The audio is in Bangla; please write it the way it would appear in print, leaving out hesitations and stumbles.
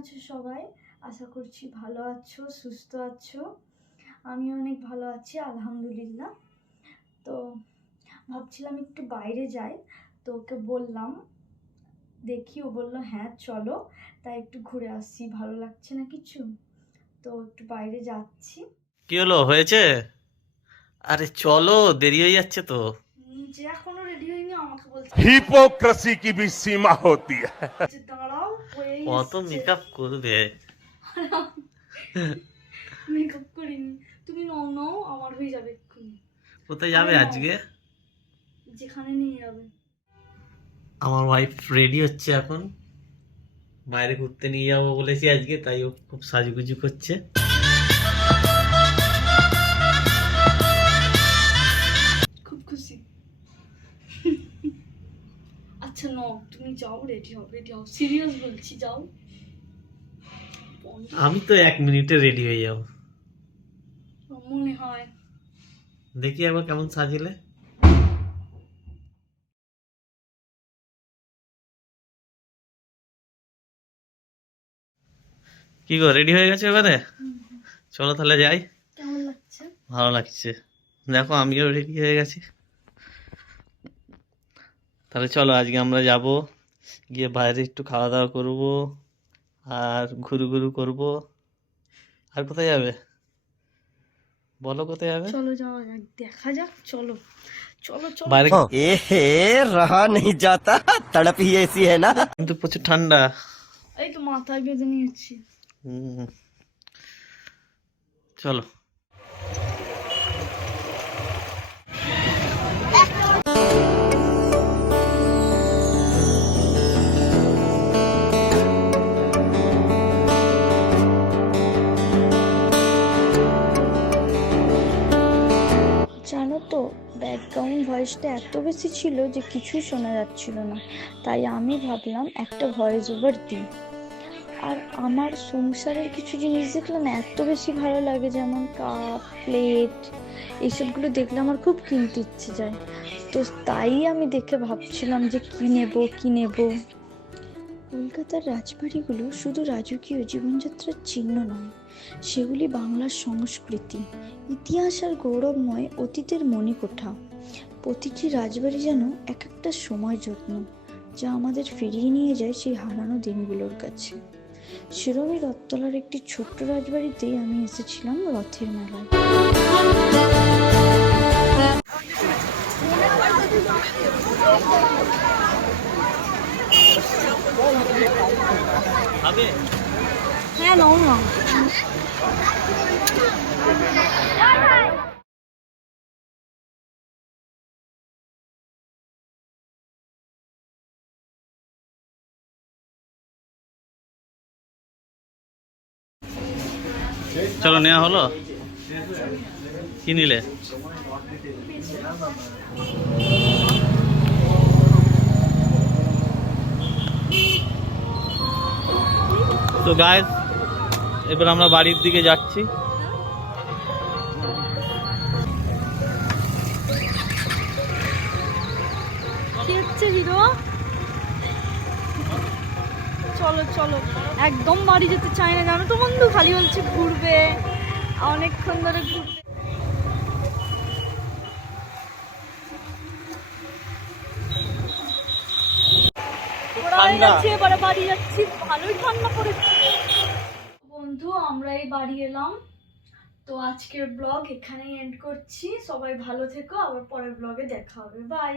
আছো সবাই? আশা করছি ভালো আছো, সুস্থ আছো। আমি অনেক ভালো আছি আলহামদুলিল্লাহ। তো ভাবছিলাম একটু বাইরে যাই, তো ওকে বললাম, দেখি ও বললো হ্যাঁ চলো, তাই একটু ঘুরে আসছি। ভালো লাগছে না কিছু, তো একটু বাইরে যাচ্ছি। কি হলো, হয়েছে? আরে চলো, দেরি হয়ে যাচ্ছে তো। যে এখনো রেডি হয়নি আমাকে বলছে हिपोक्रेसी की भी सीमा होती है। দাঁড়াও, হয়েই অত এসছে। মেকআপ করবে? মেকআপ করিনি, তুমি নাও নাও, আমার হয়ে যাবে এক্ষুনি। কোথায় আরে যাবে নাও, আজকে? যেখানে নিয়ে যাবে। আমার ওয়াইফ রেডি হচ্ছে এখন, বাইরে ঘুরতে নিয়ে যাবো বলেছি আজকে, তাই ও খুব সাজুগুজু করছে। খুব খুশি। আচ্ছা নাও, তুমি যাও, রেডি হও, রেডি হও, সিরিয়াস বলছি, যাও। আমি তো 1 মিনিটে রেডি হয়ে যাবো। মনে হয়। দেখি একবার কেমন সাজিলে। কি গো, রেডি হয়ে গেছে এবারে? চলো তাহলে যাই। কেমন লাগছে? ভালো লাগছে। দেখো আমিও রেডি হয়ে গেছি। তাহলে চলো আজকে আমরা যাব, গিয়ে বাইরে একটু খাওয়া দাওয়া করবো আর ঘুরু ঘুরু করবো। আর কোথায় যাবে বলো, কোথায় যাবে? চলো যাওয়া যাক, দেখা যাক, চলো চলো চলো। বাইরে रहा नहीं जाता, तड़प ही ऐसी है ना। কিন্তু প্রচুর ঠান্ডা। এই তো মাথায় বেঁধে নিয়েছি। হুম, চলো। জানো তো, ব্যাকগ্রাউন্ড ভয়েসটা এত বেশি ছিল যে কিছুই শোনা যাচ্ছিল না, তাই আমি ভাবলাম একটা ভয়েস ওভার দিই। আর আমার সংসারের কিছু জিনিস দেখলে না এত বেশি ভালো লাগে, যেমন কাপ প্লেট, এইসবগুলো দেখলে আমার খুব কিনতে ইচ্ছে যায়। তো তাই আমি দেখে ভাবছিলাম যে কি নেব। কলকাতার রাজবাড়িগুলো শুধু রাজকীয় জীবনযাত্রার চিহ্ন নয়, সেগুলি বাংলার সংস্কৃতি, ইতিহাস আর গৌরবময় অতীতের মণিকোঠা। প্রতিটি রাজবাড়ি যেন এক একটা সময় যত্ন, যা আমাদের ফিরিয়ে নিয়ে যায় সেই হারানো দিনগুলোর কাছে। সেরমই রথতলার একটি ছোট্ট রাজবাড়িতেই আমি এসেছিলাম রথের মেলায়। হ্যাঁ নাও না। চলো, নেওয়া হলো। কি নিলে? তো গাইস, এবার আমরা বাড়ির দিকে যাচ্ছি। কি হচ্ছে হিরো? চলো চলো, একদম বাড়ি যেতে চাই না জানো তো বন্ধু, খালি বলছে ঘুরবে, অনেকক্ষণ ধরে ঘুরবে। এবারে বাড়ি যাচ্ছি, ভালোই ঠান্ডা পড়েছে। বন্ধু, আমরা এই বাড়ি এলাম, তো আজকের ব্লগ এখানেই এন্ড করছি। সবাই ভালো থেকো, আবার পরের ব্লগে দেখা হবে, বাই।